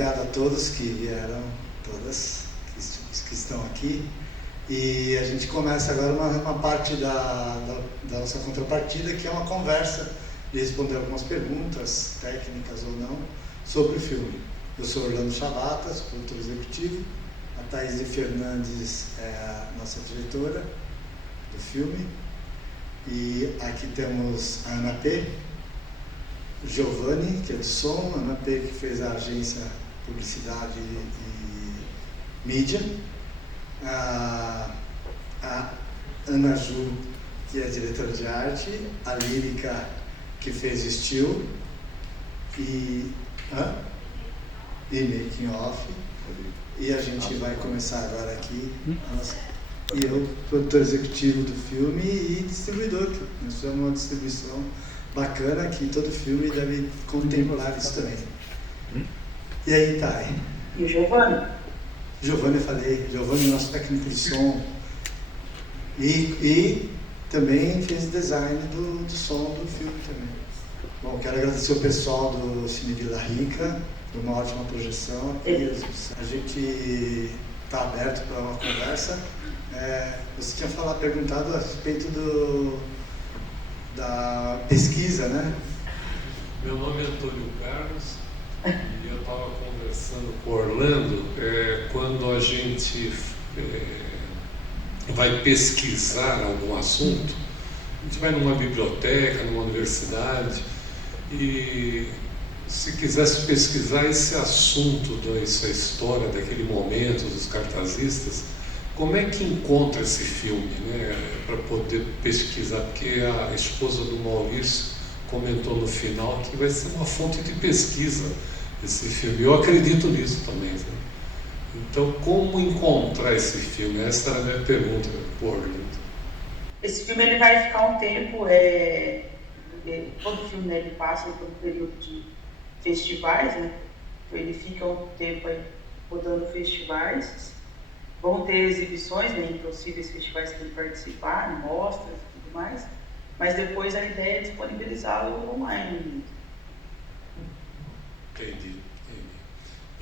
Obrigado a todos que vieram, todas que estão aqui. E a gente começa agora uma parte da nossa contrapartida, que é uma conversa de responder algumas perguntas, técnicas ou não, sobre o filme. Eu sou Orlando Chavatas, produtor executivo. A Thaís Fernandes é a nossa diretora do filme. E aqui temos a Ana P., Giovanni, que é de som, a Ana P., que fez a agência Publicidade e Mídia, a Ana Ju, que é diretora de arte, a Lírica, que fez o Still, e Making Off, e a gente vai começar agora aqui, e eu, produtor executivo do filme e distribuidor, que nós fizemos uma distribuição bacana, que todo filme deve contemplar isso também. E aí, Thay? E o Giovanni? Giovanni, eu falei. Giovanni, nosso técnico de som. E também fez design do som do filme também. Bom, quero agradecer o pessoal do Cine Vila Rica, por uma ótima projeção aqui. A gente está aberto para uma conversa. Você tinha perguntado a respeito da pesquisa, né? Meu nome é Antônio Carlos. E eu estava conversando com o Orlando, quando a gente vai pesquisar algum assunto, a gente vai numa biblioteca, numa universidade, e se quisesse pesquisar esse assunto, essa história daquele momento dos cartazistas, como é que encontra esse filme, né, para poder pesquisar? Porque a esposa do Maurício comentou no final que vai ser uma fonte de pesquisa esse filme. Eu acredito nisso também. Né? Então, como encontrar esse filme? Essa era a minha pergunta para o Orlando. Esse filme ele vai ficar um tempo, todo filme, né, ele passa por um período de festivais, né? Então ele fica um tempo aí rodando festivais. Vão ter exibições, né, em possíveis festivais que ele participar, mostras e tudo mais. Mas depois a ideia é disponibilizá-lo online. Entendi.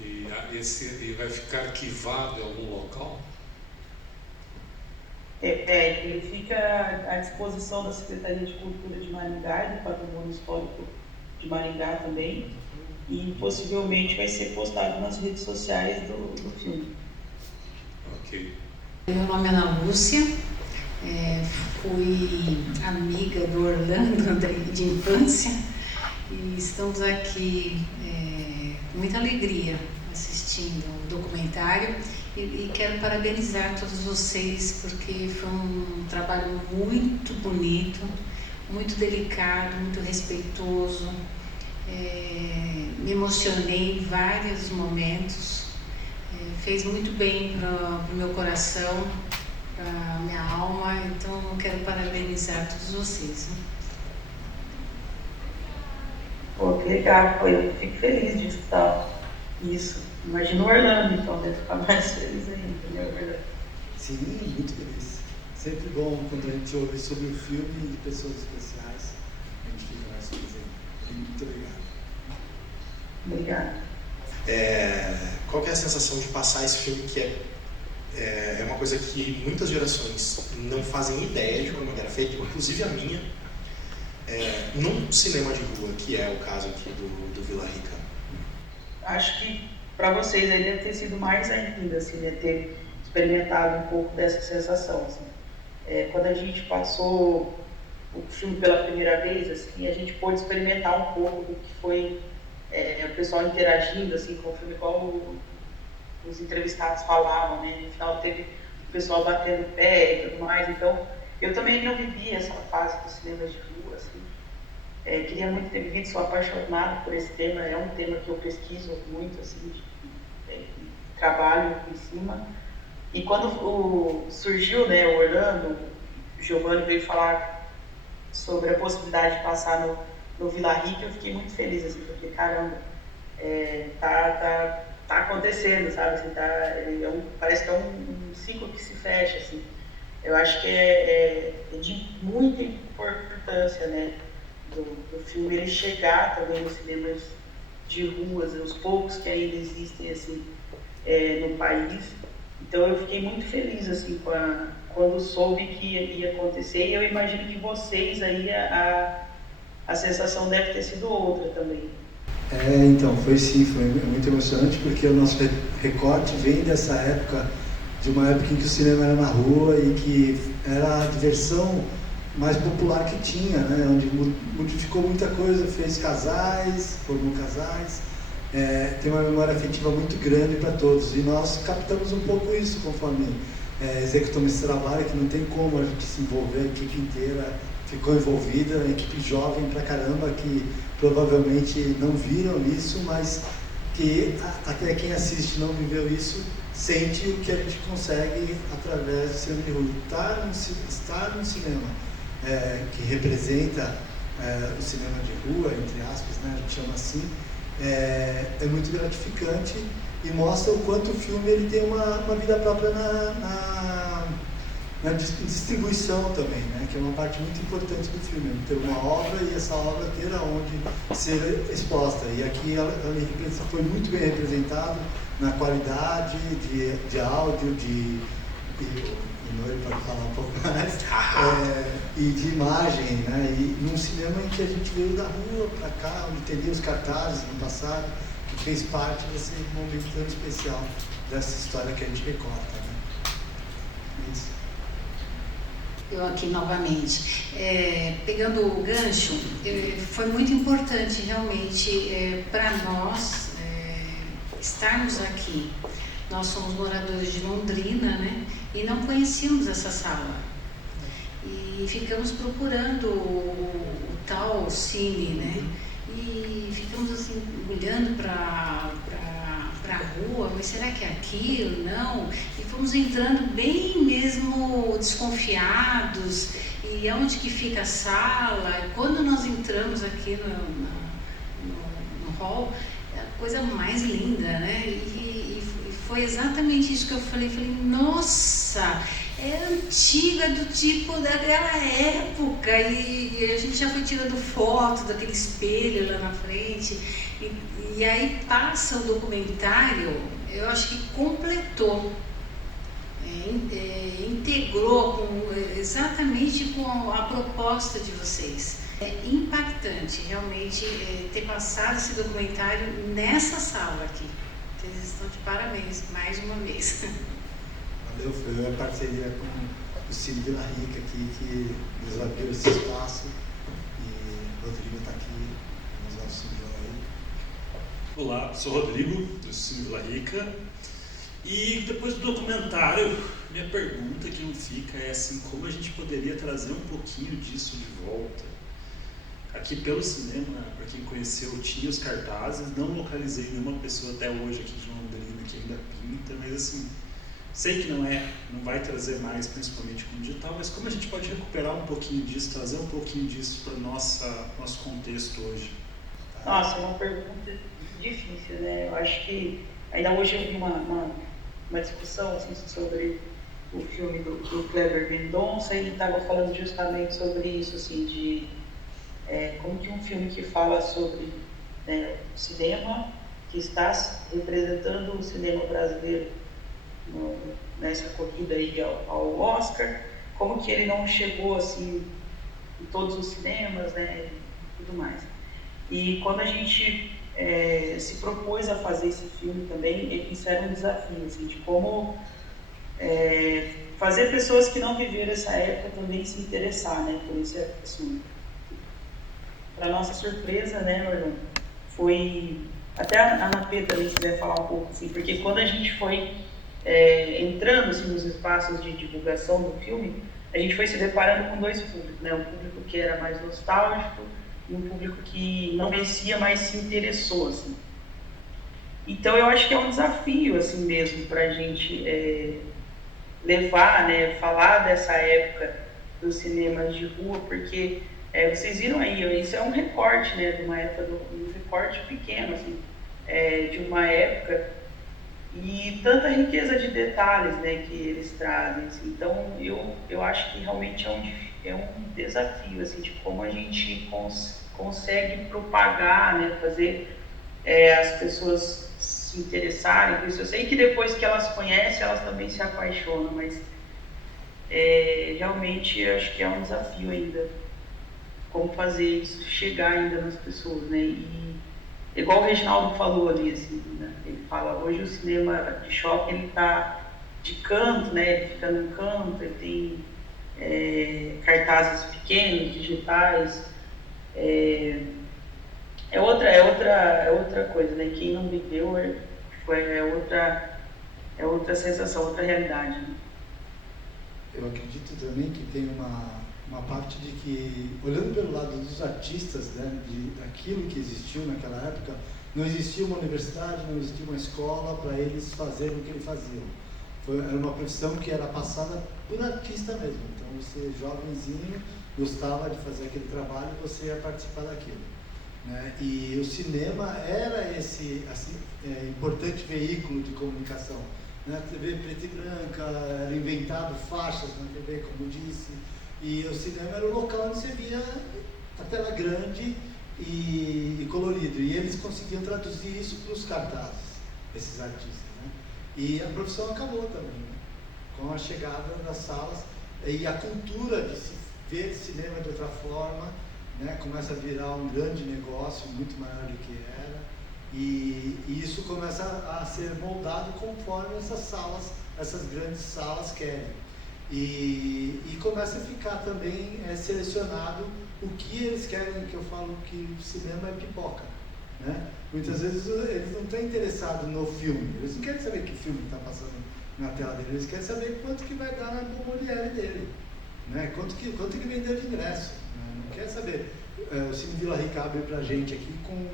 E vai ficar arquivado em algum local? Ele fica à disposição da Secretaria de Cultura de Maringá e do Patrimônio Histórico de Maringá também. E possivelmente vai ser postado nas redes sociais do filme. Ok. Meu nome é Ana Lúcia. Fui amiga do Orlando de infância e estamos aqui com muita alegria assistindo o documentário e quero parabenizar todos vocês porque foi um trabalho muito bonito, muito delicado, muito respeitoso. Me emocionei em vários momentos, fez muito bem para o meu coração, para minha alma, então eu quero parabenizar todos vocês. Pô, que legal, eu fico feliz de escutar isso. Imagina o Orlando, então deve ficar mais feliz ainda, né, Orlando? Sim, muito feliz. Sempre bom quando a gente ouve sobre o filme de pessoas especiais, a gente fica mais feliz ainda. Muito obrigado. Obrigada. Qual que é a sensação de passar esse filme que é uma coisa que muitas gerações não fazem ideia de como era feito, inclusive a minha, num cinema de rua, que é o caso aqui do Vila Rica? Acho que para vocês aí deve ter sido mais ainda, assim, né, ter experimentado um pouco dessa sensação. Assim. Quando a gente passou o filme pela primeira vez, assim, a gente pôde experimentar um pouco do que foi o pessoal interagindo assim, com o filme, igual os entrevistados falavam, né? No final teve o pessoal batendo pé e tudo mais, então eu também não vivi essa fase dos cinemas de rua, assim. Queria muito ter vivido, sou apaixonada por esse tema, é um tema que eu pesquiso muito, assim, trabalho em cima. E quando surgiu, né, o Orlando, o Giovanni veio falar sobre a possibilidade de passar no Vila Rica, eu fiquei muito feliz, assim, porque, caramba, tá acontecendo, sabe, assim, parece que é um ciclo que se fecha, assim. Eu acho que é de muita importância, né, do filme ele chegar também nos cinemas de ruas, os poucos que ainda existem assim, no país. Então eu fiquei muito feliz assim, quando soube que ia acontecer, e eu imagino que vocês aí, a sensação deve ter sido outra também. Então, foi muito emocionante, porque o nosso recorte vem dessa época, de uma época em que o cinema era na rua e que era a diversão mais popular que tinha, né? Onde modificou muita coisa, fez casais, formou casais, tem uma memória afetiva muito grande para todos, e nós captamos um pouco isso conforme executamos esse trabalho, que não tem como a gente se envolver, a equipe inteira ficou envolvida, a equipe jovem pra caramba, que provavelmente não viram isso, mas que até quem assiste não viveu isso, sente o que a gente consegue através do cinema de rua. Estar no cinema que representa o cinema de rua, entre aspas, né, a gente chama assim, é muito gratificante e mostra o quanto o filme ele tem uma vida própria na distribuição também, né, que é uma parte muito importante do filme, ter uma obra e essa obra ter aonde ser exposta. E aqui ela foi muito bem representado na qualidade de áudio, o Noel pode falar um pouco mais, e de imagem, né, e num cinema em que a gente veio da rua para cá, onde teria os cartazes no passado, que fez parte desse momento tão especial dessa história que a gente recorta, né. Isso. Eu aqui novamente, pegando o gancho, foi muito importante realmente para nós estarmos aqui. Nós somos moradores de Londrina, né? E não conhecíamos essa sala. E ficamos procurando o tal cine, né? E ficamos assim, olhando para a rua, mas será que é aquilo? Não. E fomos entrando bem mesmo desconfiados. E onde que fica a sala? E quando nós entramos aqui no hall, é a coisa mais linda, né? E foi exatamente isso que eu falei. Nossa, é antiga do tipo daquela época. E a gente já foi tirando foto daquele espelho lá na frente. E aí passa o documentário, eu acho que completou, integrou exatamente com a proposta de vocês. É impactante realmente ter passado esse documentário nessa sala aqui. Vocês estão de parabéns mais uma vez. Valeu, foi a parceria com o Cine Vila Rica aqui que nos abriu esse espaço, e o Rodrigo está aqui, nos auxiliou aí. Olá, sou Rodrigo, do Cine Vila Rica, e depois do documentário, minha pergunta que não fica é assim, como a gente poderia trazer um pouquinho disso de volta? Aqui pelo cinema, para quem conheceu, tinha os cartazes, não localizei nenhuma pessoa até hoje aqui de Londrina que ainda pinta, mas assim, sei que não vai trazer mais, principalmente com o digital, mas como a gente pode recuperar um pouquinho disso, trazer um pouquinho disso para o nosso contexto hoje? Nossa, é uma pergunta difícil, né? Eu acho que ainda hoje eu vi uma discussão assim, sobre o filme do Kleber Mendonça, e estava falando justamente sobre isso, assim, de como que um filme que fala sobre o cinema, que está representando o cinema brasileiro nessa corrida aí ao Oscar, como que ele não chegou assim em todos os cinemas, né, e tudo mais. E quando a gente se propôs a fazer esse filme também, isso era um desafio, assim, de como fazer pessoas que não viveram essa época também se interessar, né, por esse assunto. Para nossa surpresa, né, Marlon, foi... Até a Ana P também, se quiser falar um pouco, assim, porque quando a gente foi entrando assim, nos espaços de divulgação do filme, a gente foi se deparando com dois públicos, né, um público que era mais nostálgico e um público que não conhecia, mas se interessou, assim. Então, eu acho que é um desafio, assim mesmo, para a gente levar, né, falar dessa época dos cinemas de rua, porque vocês viram aí, isso é um recorte, né, de uma época, um recorte pequeno, assim, de uma época, e tanta riqueza de detalhes, né, que eles trazem, assim. Então eu acho que realmente é um desafio, assim, de como a gente consegue propagar, né, fazer as pessoas se interessarem por isso. Eu sei que depois que elas conhecem, elas também se apaixonam, mas realmente eu acho que é um desafio ainda, como fazer isso chegar ainda nas pessoas, né? E igual o Reginaldo falou ali, assim, né? Ele fala, hoje o cinema de shopping, ele tá de canto, né? Ele fica num canto, ele tem cartazes pequenos, digitais, é outra coisa, né? Quem não viveu é outra sensação, outra realidade, né? Eu acredito também que tem uma parte de que, olhando pelo lado dos artistas, né, daquilo que existiu naquela época, não existia uma universidade, não existia uma escola para eles fazerem o que eles faziam. Era uma profissão que era passada por artista mesmo. Então, você, jovenzinho, gostava de fazer aquele trabalho e você ia participar daquilo, né? E o cinema era esse importante veículo de comunicação. Na TV preta e branca, era inventado faixas na TV, como disse, e o cinema era o local onde você via a tela grande e colorido, e eles conseguiam traduzir isso para os cartazes, esses artistas, né? E a profissão acabou também, né? Com a chegada das salas, e a cultura de se ver cinema de outra forma, né? Começa a virar um grande negócio, muito maior do que era. E isso começa a ser moldado conforme essas grandes salas querem. E começa a ficar também selecionado o que eles querem, que eu falo que o cinema é pipoca, né? Muitas vezes eles não estão interessados no filme, eles não querem saber que filme está passando na tela dele, eles querem saber quanto que vai dar na bomboniere dele, né? Quanto que vendeu de ingresso, né? Não quer saber. O Cine Vila Rica abre pra gente aqui com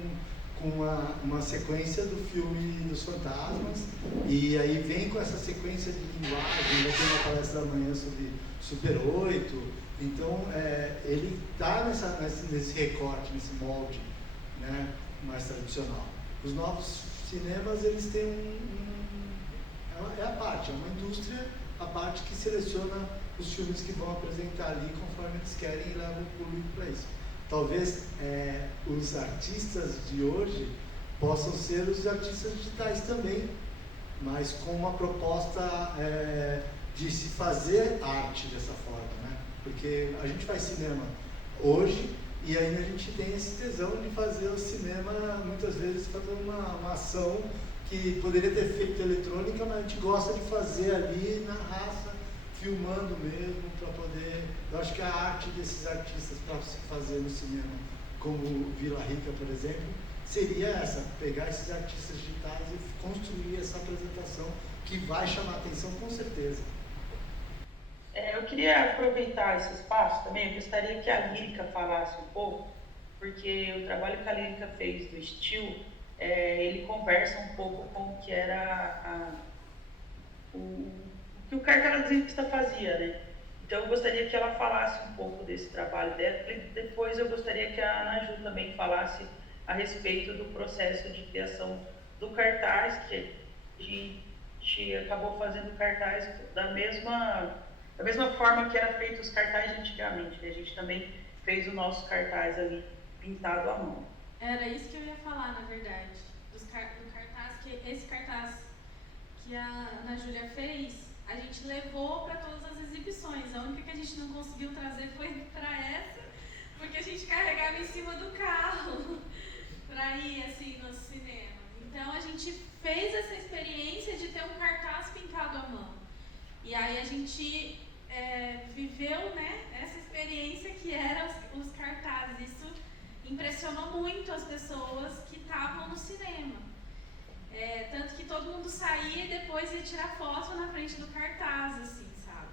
uma sequência do filme dos fantasmas, e aí vem com essa sequência de linguagem, vai ter uma palestra amanhã sobre Super 8, então ele está nesse recorte, nesse molde, né, mais tradicional. Os novos cinemas, eles têm é a parte, é uma indústria, a parte que seleciona os filmes que vão apresentar ali conforme eles querem e levam o público para isso. Talvez os artistas de hoje possam ser os artistas digitais também, mas com uma proposta de se fazer arte dessa forma, né? Porque a gente faz cinema hoje e ainda a gente tem esse tesão de fazer o cinema, muitas vezes, fazer uma ação que poderia ter feito eletrônica, mas a gente gosta de fazer ali na raça, filmando mesmo, para poder... Eu acho que a arte desses artistas para se fazer no cinema, como Vila Rica, por exemplo, seria essa, pegar esses artistas digitais e construir essa apresentação que vai chamar atenção com certeza. Eu queria aproveitar esse espaço também, eu gostaria que a Lírica falasse um pouco, porque o trabalho que a Lírica fez do Estilo, ele conversa um pouco com o que era o que o cartazista fazia, né? Então eu gostaria que ela falasse um pouco desse trabalho dela, e depois eu gostaria que a Ana Ju também falasse a respeito do processo de criação do cartaz, que a gente acabou fazendo cartaz da mesma forma que era feito os cartazes antigamente, né? A gente também fez o nosso cartaz ali pintado à mão. Era isso que eu ia falar, na verdade, do cartaz, que esse cartaz que a Ana Júlia fez, a gente levou para todas as exibições. A única que a gente não conseguiu trazer foi para essa, porque a gente carregava em cima do carro para ir assim no cinema. Então a gente fez essa experiência de ter um cartaz pintado à mão. E aí a gente viveu, né, essa experiência que eram os cartazes. Isso impressionou muito as pessoas que estavam no cinema. Tanto que todo mundo saía e depois ia tirar foto na frente do cartaz, assim, sabe?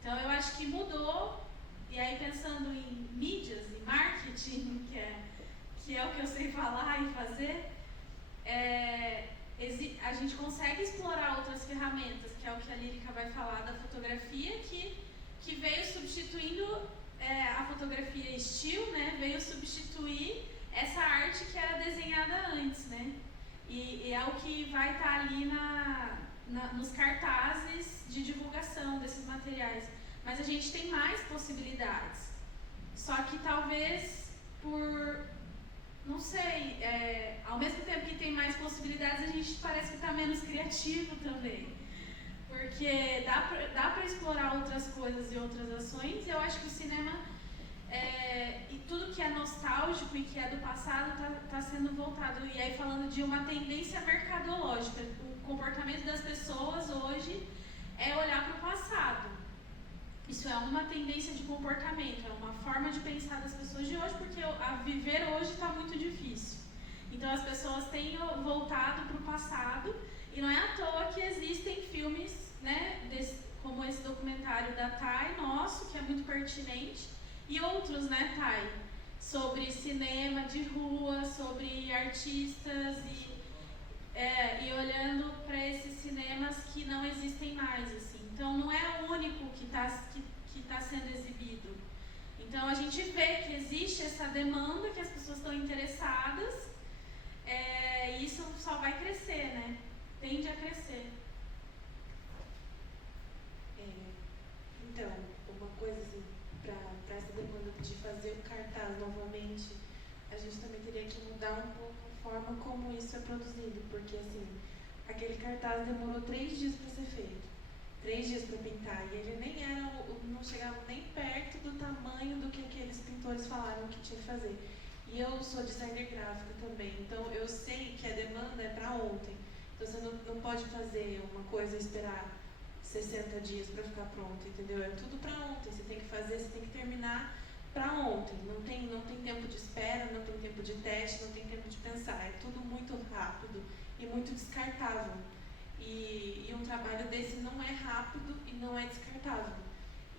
Então eu acho que mudou, e aí pensando em mídias e marketing, que é o que eu sei falar e fazer, a gente consegue explorar outras ferramentas, que é o que a Lírica vai falar da fotografia, que veio substituindo a fotografia estilo, né? Veio substituir essa arte que era desenhada antes, né? E é o que vai estar ali nos cartazes de divulgação desses materiais. Mas a gente tem mais possibilidades. Só que talvez por não sei, ao mesmo tempo que tem mais possibilidades, a gente parece que está menos criativo também. Porque dá para explorar outras coisas e outras ações, e eu acho que o cinema, e tudo que é nostálgico e que é do passado, está sendo voltado. E aí falando de uma tendência mercadológica, o comportamento das pessoas hoje é olhar para o passado. Isso é uma tendência de comportamento, é uma forma de pensar das pessoas de hoje, porque a viver hoje está muito difícil. Então as pessoas têm voltado para o passado, e não é à toa que existem filmes, né, como esse documentário da Thay, nosso, que é muito pertinente, e outros, né, Thay, sobre cinema de rua, sobre artistas e olhando para esses cinemas que não existem mais, assim. Então não é o único que tá sendo exibido. Então a gente vê que existe essa demanda, que as pessoas estão interessadas, e isso só vai crescer, né? Tende a crescer. Então, uma coisa assim, para essa demanda de fazer o cartaz novamente, a gente também teria que mudar um pouco a forma como isso é produzido, porque assim, aquele cartaz demorou 3 dias para ser feito, 3 dias para pintar, e ele nem era, não chegava nem perto do tamanho do que aqueles pintores falaram que tinha que fazer. E eu sou designer gráfico também, então eu sei que a demanda é para ontem. Então você não pode fazer uma coisa e esperar 60 dias para ficar pronto, entendeu? É tudo para ontem, você tem que fazer, você tem que terminar para ontem. Não tem tempo de espera, não tem tempo de teste, não tem tempo de pensar. É tudo muito rápido e muito descartável. E um trabalho desse não é rápido e não é descartável.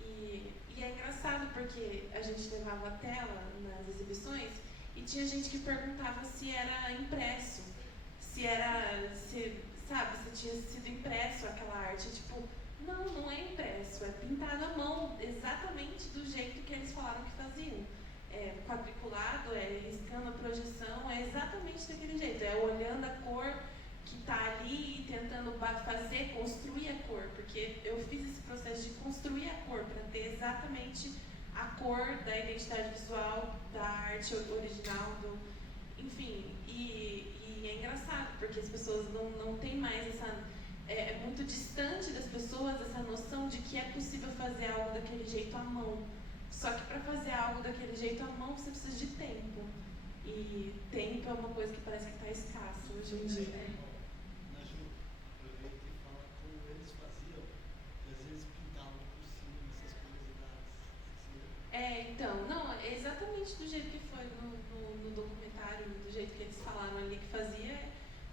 E é engraçado porque a gente levava a tela nas exibições e tinha gente que perguntava se era impresso, se tinha sido impresso aquela arte. Tipo, não é impresso, é pintado à mão, exatamente do jeito que eles falaram que faziam. É quadriculado, é riscando a projeção, é exatamente daquele jeito, é olhando a cor que está ali e tentando construir a cor, porque eu fiz esse processo de construir a cor para ter exatamente a cor da identidade visual, da arte original, enfim, e é engraçado, porque as pessoas não têm mais essa... É muito distante das pessoas essa noção de que é possível fazer algo daquele jeito à mão. Só que para fazer algo daquele jeito à mão, você precisa de tempo. E tempo é uma coisa que parece que está escasso hoje em dia. Aproveita e fala como eles faziam, e às vezes pintavam por cima essas curiosidades. Então, não, é exatamente do jeito que foi no documentário, do jeito que eles falaram ali que fazia,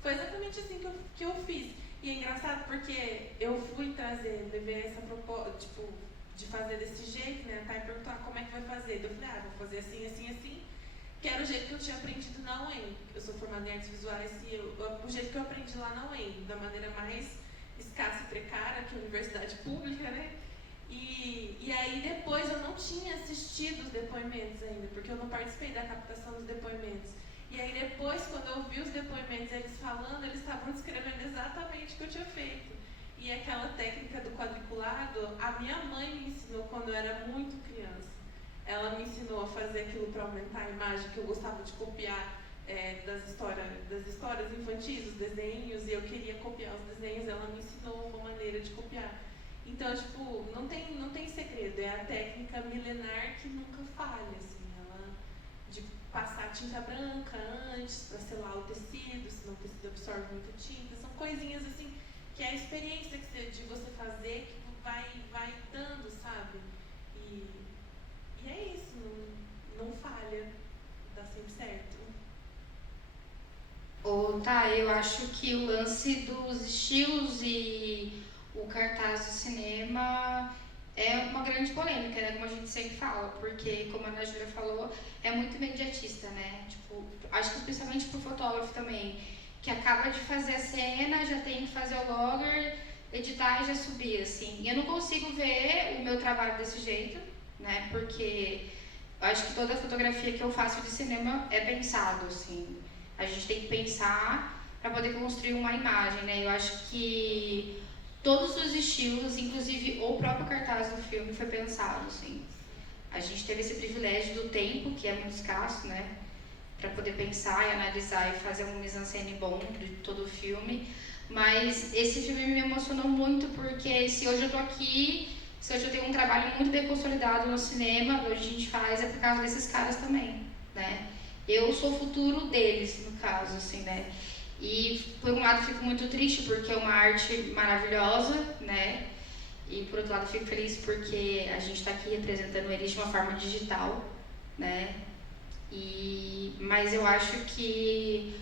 foi exatamente assim que eu fiz. E é engraçado porque eu fui levei essa proposta, tipo, de fazer desse jeito, né? Tá, e perguntar como é que vai fazer. Eu falei, vou fazer assim, assim, assim, que era o jeito que eu tinha aprendido na UEM. Eu sou formada em artes visuais e o jeito que eu aprendi lá na UEM, da maneira mais escassa e precária, que é a universidade pública, né? E aí depois eu não tinha assistido os depoimentos ainda, porque eu não participei da captação dos depoimentos. E aí depois, quando eu vi os depoimentos, eles falando, eles estavam descrevendo exatamente o que eu tinha feito. E aquela técnica do quadriculado, a minha mãe me ensinou quando eu era muito criança. Ela me ensinou a fazer aquilo para aumentar a imagem, que eu gostava de copiar das histórias infantis, os desenhos, e eu queria copiar os desenhos, ela me ensinou uma maneira de copiar. Então, tipo, não tem segredo, é a técnica milenar que nunca falha, assim, de passar tinta branca antes para selar o tecido, senão o tecido absorve muita tinta. São coisinhas assim que é a experiência de você fazer que vai dando, sabe? E é isso, não falha, dá sempre certo. Eu acho que o lance dos estilos e o cartaz do cinema é uma grande polêmica, né? Como a gente sempre fala, porque, como a Ana Júlia falou, é muito imediatista, né? Tipo, acho que principalmente pro fotógrafo também, que acaba de fazer a cena, já tem que fazer o logger, editar e já subir, assim. E eu não consigo ver o meu trabalho desse jeito, né? Porque eu acho que toda a fotografia que eu faço de cinema é pensado, assim. A gente tem que pensar para poder construir uma imagem, né? Eu acho que todos os estilos, inclusive o próprio cartaz do filme, foi pensado, assim. A gente teve esse privilégio do tempo, que é muito escasso, né? para poder pensar e analisar e fazer um mise-en-scène bom de todo o filme. Mas esse filme me emocionou muito porque se hoje eu tô aqui, se hoje eu tenho um trabalho muito bem consolidado no cinema, hoje a gente faz, é por causa desses caras também, né? Eu sou o futuro deles, no caso, assim, né? E por um lado fico muito triste porque é uma arte maravilhosa, né? E por outro lado fico feliz porque a gente está aqui representando eles de uma forma digital, né? Mas eu acho que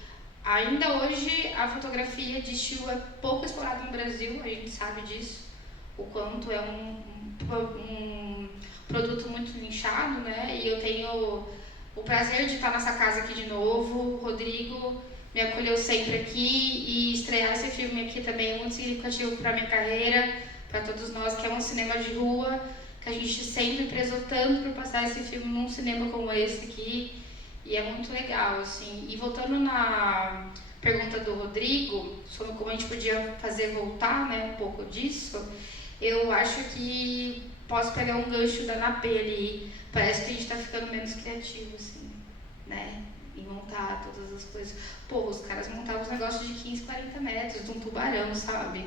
ainda hoje a fotografia de estilo é pouco explorada no Brasil, a gente sabe disso, o quanto é um produto muito nichado, né? E eu tenho o prazer de estar nessa casa aqui de novo. O Rodrigo me acolheu sempre aqui e estrear esse filme aqui também é muito significativo para a minha carreira, para todos nós, que é um cinema de rua, que a gente sempre prezou tanto por passar esse filme num cinema como esse aqui, e é muito legal, assim. E voltando na pergunta do Rodrigo, sobre como a gente podia fazer voltar, né, um pouco disso, eu acho que posso pegar um gancho da Napê ali, parece que a gente está ficando menos criativo, assim, né, em montar todas as coisas. Pô, os caras montavam os negócios de 15, 40 metros, de um tubarão, sabe?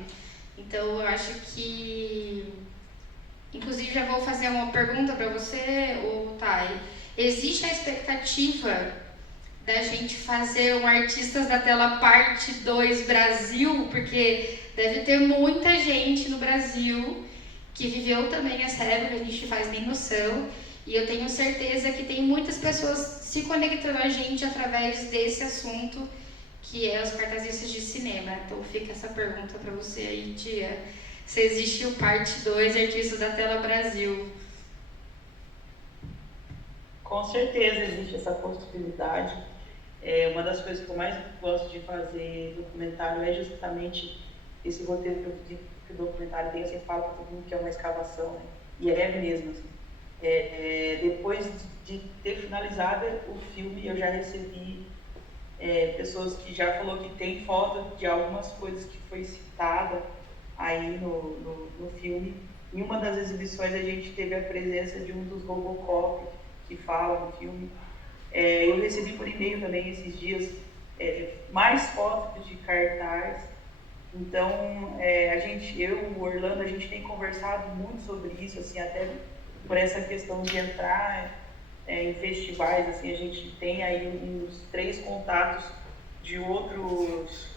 Então eu acho que, inclusive já vou fazer uma pergunta para você, Thay. Existe a expectativa da gente fazer um Artistas da Tela Parte 2 Brasil? Porque deve ter muita gente no Brasil que viveu também essa época, a gente faz nem noção. E eu tenho certeza que tem muitas pessoas se conectando a gente através desse assunto, que é os cartazistas de cinema. Então fica essa pergunta para você aí, tia. Se existe o Parte 2 Artistas da Tela Brasil? Com certeza existe essa possibilidade. Uma das coisas que eu mais gosto de fazer documentário é justamente esse roteiro que o documentário tem. Eu sempre falo para todo mundo que é uma escavação, né? E é mesmo, assim. Depois de ter finalizado o filme, eu já recebi pessoas que já falou que tem foto de algumas coisas que foi citada aí no filme. Em uma das exibições a gente teve a presença de um dos Robocop que fala no filme. Eu recebi por e-mail também esses dias mais fotos de cartaz. Então, eu e o Orlando, a gente tem conversado muito sobre isso, assim, até por essa questão de entrar em festivais, assim, a gente tem aí uns 3 contatos de outros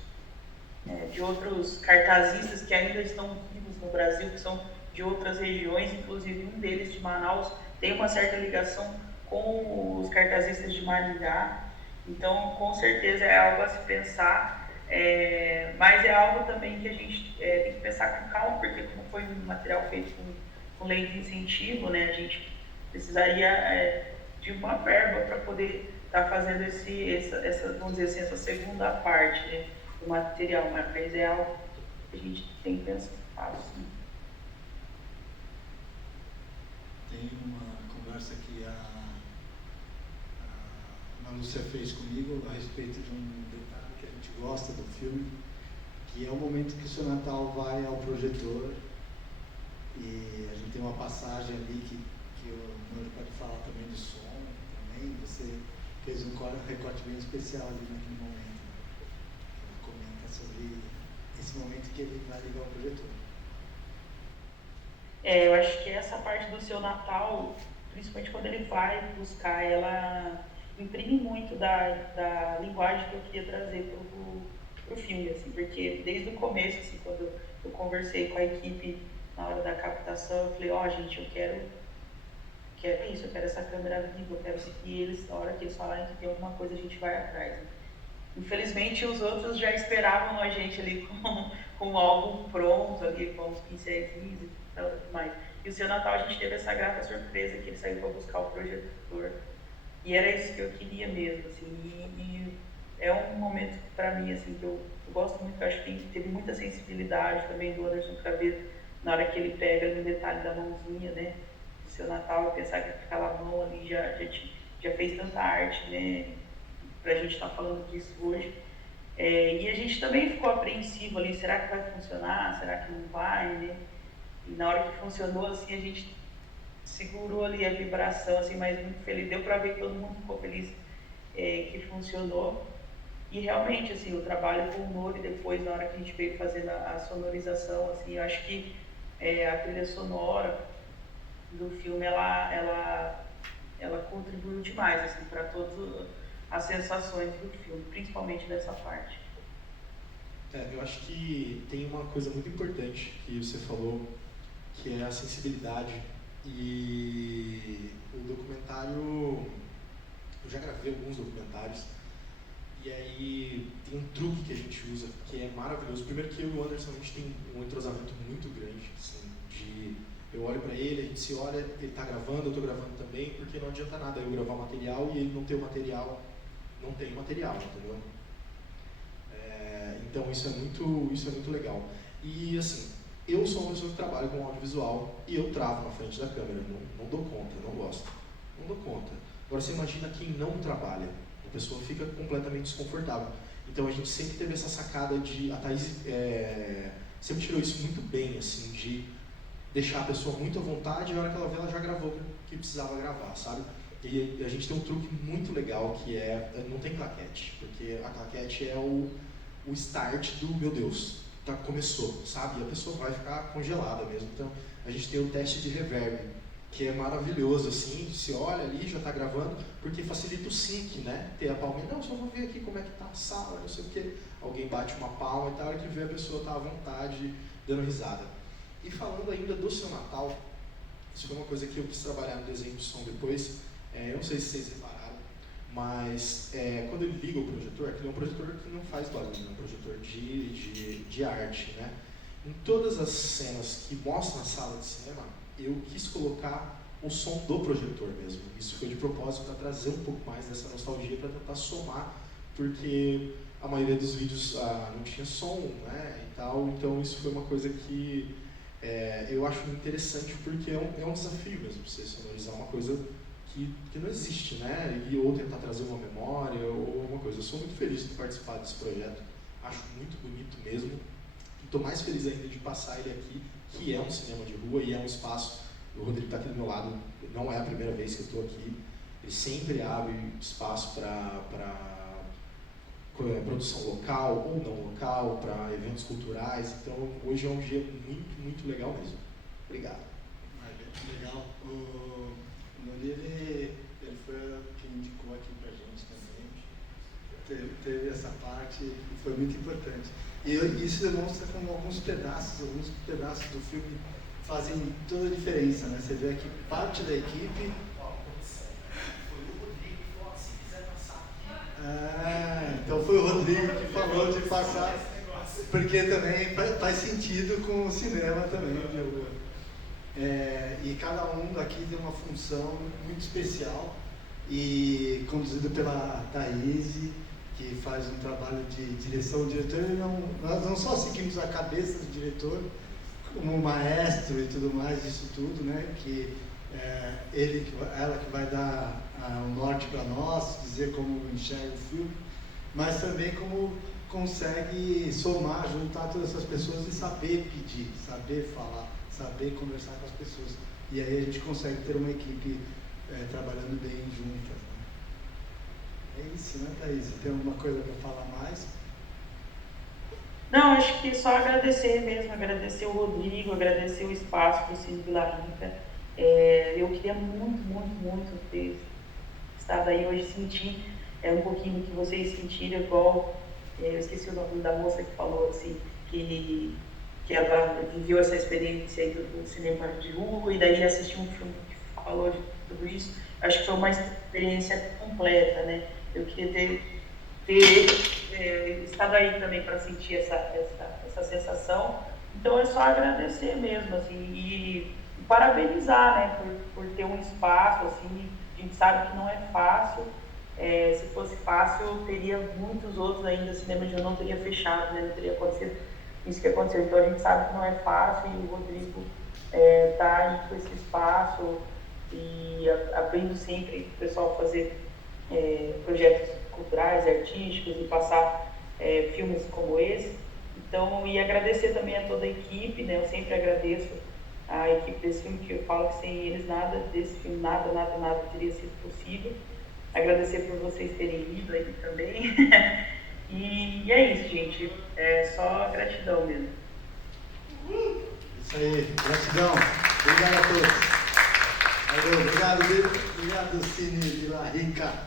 cartazistas que ainda estão vivos no Brasil, que são de outras regiões, inclusive um deles de Manaus tem uma certa ligação com os cartazistas de Maringá. Então, com certeza é algo a se pensar, mas é algo também que a gente tem que pensar com calma, porque como foi um material feito com lei de incentivo, né, a gente precisaria de uma verba para poder estar fazendo essa, vamos dizer assim, essa segunda parte, né, do material, mas é algo que a gente tem que pensar assim. Tem uma conversa que a Lúcia fez comigo a respeito de um detalhe que a gente gosta do filme, que é o momento que o Seu Natal vai ao projetor e a gente tem uma passagem ali que o Nuri pode falar também do som, também você fez um recorte bem especial ali naquele momento, né? Ela comenta sobre esse momento que ele vai ligar o projetor. Eu acho que essa parte do Seu Natal, principalmente quando ele vai buscar, ela imprime muito da linguagem que eu queria trazer para o filme, assim, porque desde o começo, assim, quando eu conversei com a equipe na hora da captação, eu falei, gente, eu quero isso, eu quero essa câmera viva, eu quero seguir eles, na hora que eles falarem que tem alguma coisa, a gente vai atrás, né? Infelizmente, os outros já esperavam a gente ali com algo pronto, ali, com os pincéis e tudo mais. E o Seu Natal a gente teve essa grata surpresa que ele saiu para buscar o projetor. E era isso que eu queria mesmo, assim, e é um momento para mim, assim, que eu gosto muito, eu acho que teve muita sensibilidade também do Anderson Craveiro, na hora que ele pega no detalhe da mãozinha, né, do Seu Natal, eu pensar que aquela mão ali já fez tanta arte, né, pra gente estar falando disso hoje. E a gente também ficou apreensivo ali, será que vai funcionar, será que não vai, né, e na hora que funcionou, assim, a gente segurou ali a vibração, assim, mas muito feliz. Deu para ver que todo mundo ficou feliz que funcionou. E realmente, assim, o trabalho com o Nori, depois, na hora que a gente veio fazendo a sonorização, assim, eu acho que a trilha sonora do filme, ela contribuiu demais, assim, para todas as sensações do filme, principalmente nessa parte. Eu acho que tem uma coisa muito importante que você falou, que é a sensibilidade. E o documentário, eu já gravei alguns documentários, e aí tem um truque que a gente usa que é maravilhoso. Primeiro que eu e o Anderson, a gente tem um entrosamento muito grande, assim, eu olho para ele, a gente se olha, ele está gravando, eu estou gravando também, porque não adianta nada eu gravar material e ele não ter o material, não tem material, entendeu? Então isso é muito legal. E assim, eu sou uma pessoa que trabalha com audiovisual e eu travo na frente da câmera, não dou conta, não gosto, não dou conta. Agora você imagina quem não trabalha, a pessoa fica completamente desconfortável. Então a gente sempre teve essa sacada de, a Thaís sempre tirou isso muito bem, assim, de deixar a pessoa muito à vontade, e a hora que ela vê, ela já gravou o que precisava gravar, sabe? E a gente tem um truque muito legal que não tem claquete, porque a claquete é o start do, meu Deus, começou, sabe? E a pessoa vai ficar congelada mesmo. Então a gente tem o teste de reverb, que é maravilhoso, assim, se olha ali, já está gravando, porque facilita o sync, né? Ter a palminha, não, só vou ver aqui como é que tá a sala, não sei o quê. Alguém bate uma palma e tal, a hora que vê a pessoa tá à vontade, dando risada. E falando ainda do seu Natal, isso foi uma coisa que eu quis trabalhar no desenho de som depois, eu não sei se vocês repararam, mas quando ele liga o projetor, aquele é um projetor que não faz barulho, é um projetor de arte, né? Em todas as cenas que mostram a sala de cinema, eu quis colocar o som do projetor mesmo. Isso foi de propósito para trazer um pouco mais dessa nostalgia, para tentar somar, porque a maioria dos vídeos não tinha som, né, e tal. Então isso foi uma coisa que eu acho interessante, porque é um desafio mesmo, você sonorizar uma coisa que não existe, né, ou tentar trazer uma memória ou alguma coisa. Eu sou muito feliz de participar desse projeto, acho muito bonito mesmo. Estou mais feliz ainda de passar ele aqui, que é um cinema de rua e é um espaço. O Rodrigo está aqui do meu lado, não é a primeira vez que eu estou aqui. Ele sempre abre espaço para produção local ou não local, para eventos culturais. Então, hoje é um dia muito, muito legal mesmo. Obrigado. Legal. O Nori, ele foi quem indicou aqui para a gente também. Teve essa parte e foi muito importante. E isso demonstra como alguns pedaços do filme fazem toda a diferença, né? Você vê aqui parte da equipe. Foi o Rodrigo que falou, se quiser passar aqui. Então foi o Rodrigo que falou de passar, porque também faz sentido com o cinema também, viu? E cada um daqui tem uma função muito especial e conduzido pela Thaís, que faz um trabalho de direção. O diretor, nós não só seguimos a cabeça do diretor, como maestro e tudo mais, disso tudo, né? Que ela que vai dar o norte para nós, dizer como enxerga o filme, mas também como consegue somar, juntar todas essas pessoas e saber pedir, saber falar, saber conversar com as pessoas. E aí a gente consegue ter uma equipe trabalhando bem juntas. É isso, né, Thaís? Tem alguma coisa para falar mais? Não, acho que só agradecer mesmo, agradecer o Rodrigo, agradecer o espaço para o Cine Vila Rica. Eu queria muito, muito, muito ter estado aí hoje, sentir um pouquinho do que vocês sentiram, igual, eu esqueci o nome da moça que falou assim, que ela viveu essa experiência aí do cinema de rua e daí assistiu um filme que falou de tudo isso. Acho que foi uma experiência completa, né? Eu queria ter estado aí também para sentir essa sensação. Então é só agradecer mesmo, assim, e parabenizar, né, por ter um espaço, assim. A gente sabe que não é fácil. Se fosse fácil, teria muitos outros ainda, o cinema de rua não teria fechado, né? Não teria acontecido isso que aconteceu. Então a gente sabe que não é fácil e o Rodrigo está aí com esse espaço e abrindo sempre o pessoal a fazer projetos culturais, artísticos e passar filmes como esse. Então, e agradecer também a toda a equipe, né? Eu sempre agradeço a equipe desse filme, que eu falo que sem eles nada desse filme, nada teria sido possível. agradecer por vocês terem vindo aí também. E é isso, gente. É só gratidão mesmo. Isso aí, gratidão. Obrigado a todos. Valeu, obrigado, Cine Vila Rica.